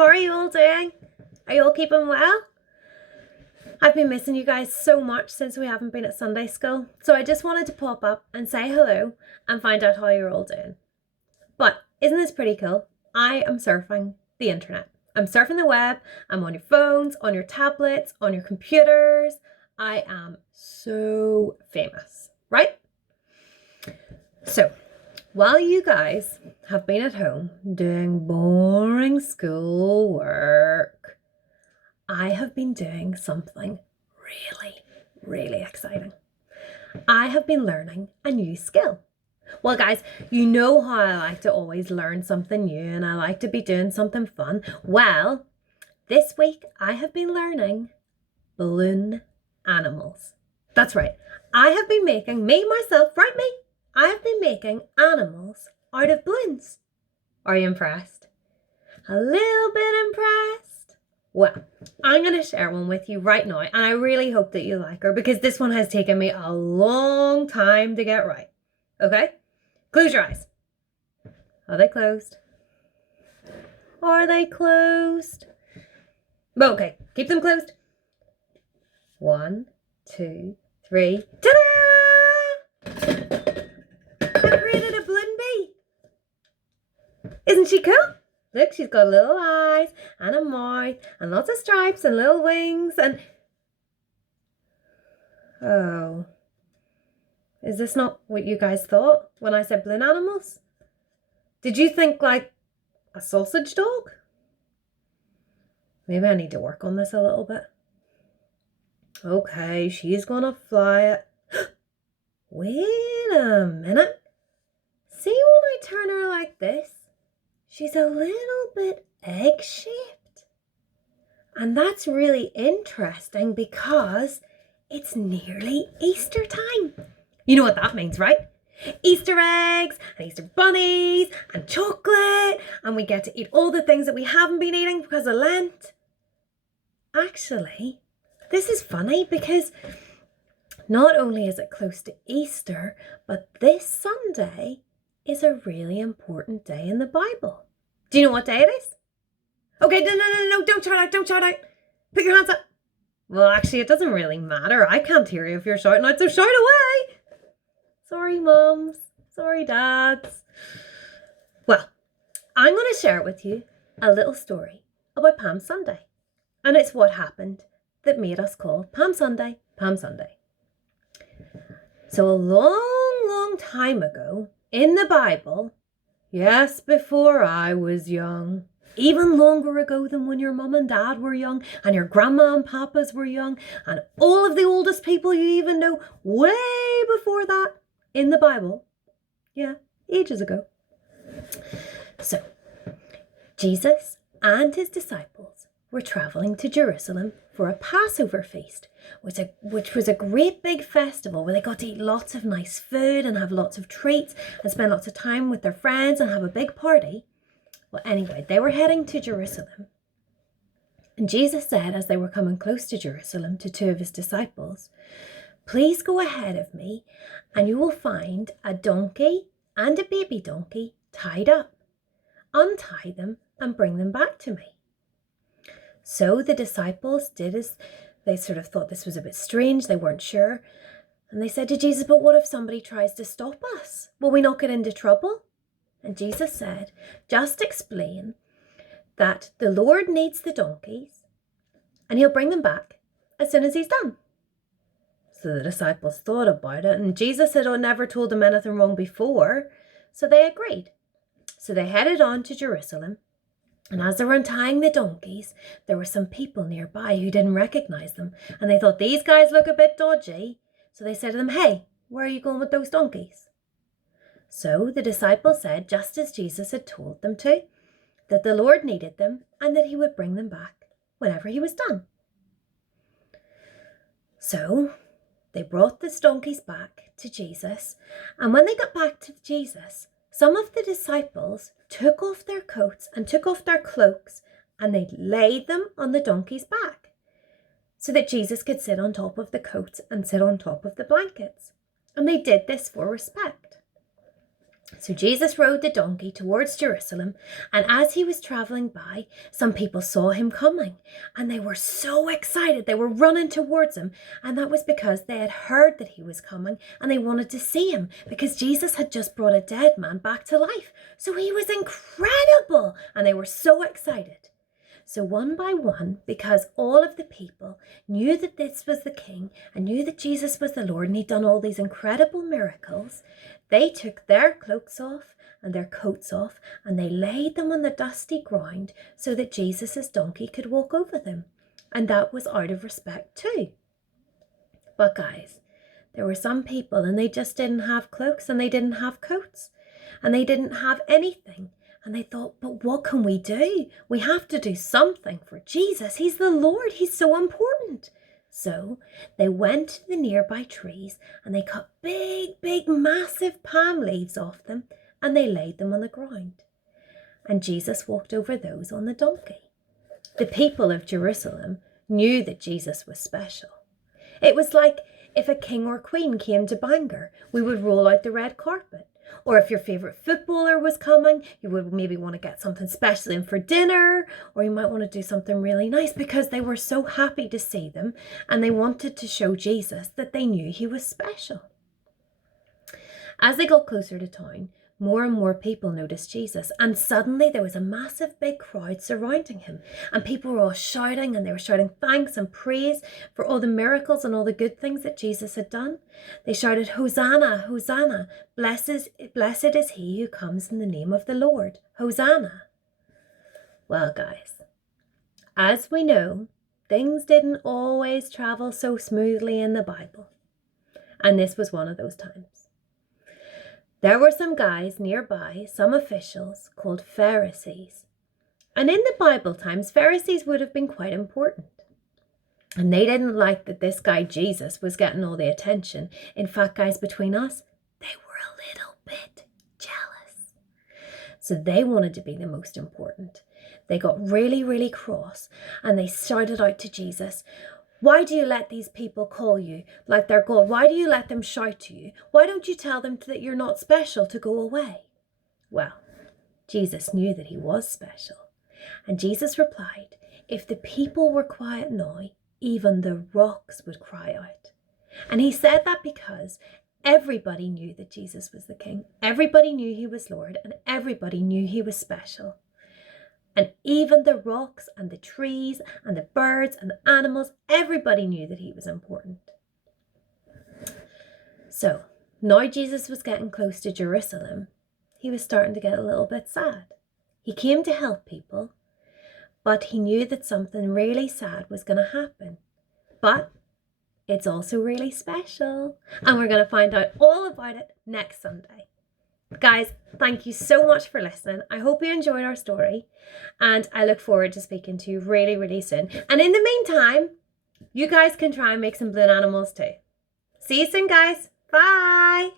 How are you all doing? Are you all keeping well? I've been missing you guys so much since we haven't been at Sunday school, so I just wanted to pop up and say hello and find out how you're all doing. But isn't this pretty cool? I am surfing the internet. I'm surfing the web. I'm on your phones, on your tablets, on your computers. I am so famous, right? So, while you guys have been at home doing boring school work, I have been doing something really exciting. I have been learning a new skill. Well, guys, you know how I like to always learn something new and I like to be doing something fun. Well, this week I have been learning balloon animals. That's right. I have been making, I have been making animals out of balloons. Are you impressed? A little bit impressed? Well, I'm going to share one with you right now, and I really hope that you like her because this one has taken me a long time to get right. Okay? Close your eyes. Are they closed? Are they closed? Okay, keep them closed. 1, 2, 3. Ta-da! I created a balloon bee. Isn't she cool? Look, she's got little eyes and a mouth and lots of stripes and little wings and... Oh. Is this not what you guys thought when I said balloon animals? Did you think like a sausage dog? Maybe I need to work on this a little bit. Okay, she's gonna fly it. Wait a minute. See when I turn her like this? She's a little bit egg-shaped. And that's really interesting because it's nearly Easter time. You know what that means, right? Easter eggs and Easter bunnies and chocolate, and we get to eat all the things that we haven't been eating because of Lent. Actually, this is funny because not only is it close to Easter, but this Sunday is a really important day in the Bible. Do you know what day it is? Okay, no, don't shout out. Put your hands up. Well, actually, it doesn't really matter. I can't hear you if you're shouting out, so shout away. Sorry, mums. Sorry, dads. Well, I'm going to share with you a little story about Palm Sunday. And it's what happened that made us call Palm Sunday, Palm Sunday. So a long time ago in the Bible, yes, before I was young, even longer ago than when your mum and dad were young and your grandma and papas were young and all of the oldest people you even know way before that in the Bible. Yeah, ages ago. So, Jesus and his disciples were traveling to Jerusalem for a Passover feast, which was a great big festival where they got to eat lots of nice food and have lots of treats and spend lots of time with their friends and have a big party. Well, anyway, they were heading to Jerusalem. And Jesus said, as they were coming close to Jerusalem, to 2 of his disciples, "Please go ahead of me and you will find a donkey and a baby donkey tied up. Untie them and bring them back to me." So the disciples did as they sort of thought this was a bit strange. They weren't sure. And they said to Jesus, "But what if somebody tries to stop us? Will we not get into trouble?" And Jesus said, "Just explain that the Lord needs the donkeys and he'll bring them back as soon as he's done." So the disciples thought about it, and Jesus had never told them anything wrong before, so they agreed. So they headed on to Jerusalem, and as they were untying the donkeys, there were some people nearby who didn't recognize them, and they thought, these guys look a bit dodgy. So they said to them, "Hey, where are you going with those donkeys?" So the disciples said, just as Jesus had told them to, that the Lord needed them and that he would bring them back whenever he was done. So they brought the donkeys back to Jesus, and when they got back to Jesus, some of the disciples took off their coats and took off their cloaks, and they laid them on the donkey's back so that Jesus could sit on top of the coats and sit on top of the blankets. And they did this for respect. So Jesus rode the donkey towards Jerusalem, and as he was travelling by, some people saw him coming, and they were so excited they were running towards him, and that was because they had heard that he was coming, and they wanted to see him, because Jesus had just brought a dead man back to life. So he was incredible, and they were so excited. So one by one, because all of the people knew that this was the King and knew that Jesus was the Lord and he'd done all these incredible miracles, they took their cloaks off and their coats off and they laid them on the dusty ground so that Jesus' donkey could walk over them. And that was out of respect too. But guys, there were some people and they just didn't have cloaks and they didn't have coats and they didn't have anything. And they thought, but what can we do? We have to do something for Jesus. He's the Lord. He's so important. So they went to the nearby trees and they cut big, massive palm leaves off them and they laid them on the ground. And Jesus walked over those on the donkey. The people of Jerusalem knew that Jesus was special. It was like if a king or queen came to Bangor, we would roll out the red carpet. Or if your favourite footballer was coming, you would maybe want to get something special in for dinner, or you might want to do something really nice because they were so happy to see them and they wanted to show Jesus that they knew he was special. As they got closer to town, more and more people noticed Jesus, and suddenly there was a massive big crowd surrounding him, and people were all shouting, and they were shouting thanks and praise for all the miracles and all the good things that Jesus had done. They shouted, "Hosanna, Hosanna, blessed is he who comes in the name of the Lord, Hosanna." Well, guys, as we know, things didn't always travel so smoothly in the Bible, and this was one of those times. There were some guys nearby, some officials, called Pharisees. And in the Bible times, Pharisees would have been quite important. And they didn't like that this guy Jesus was getting all the attention. In fact, guys, between us, they were a little bit jealous. So they wanted to be the most important. They got really cross and they shouted out to Jesus, "Why do you let these people call you like they're God? Why do you let them shout to you? Why don't you tell them that you're not special to go away?" Well, Jesus knew that he was special. And Jesus replied, "If the people were quiet now, even the rocks would cry out." And he said that because everybody knew that Jesus was the King. Everybody knew he was Lord, and everybody knew he was special. And even the rocks and the trees and the birds and the animals, everybody knew that he was important. So now Jesus was getting close to Jerusalem. He was starting to get a little bit sad. He came to help people, but he knew that something really sad was going to happen. But it's also really special, and we're going to find out all about it next Sunday. Guys, thank you so much for listening. I hope you enjoyed our story, and I look forward to speaking to you really soon. And in the meantime, you guys can try and make some balloon animals too. See you soon, guys. Bye.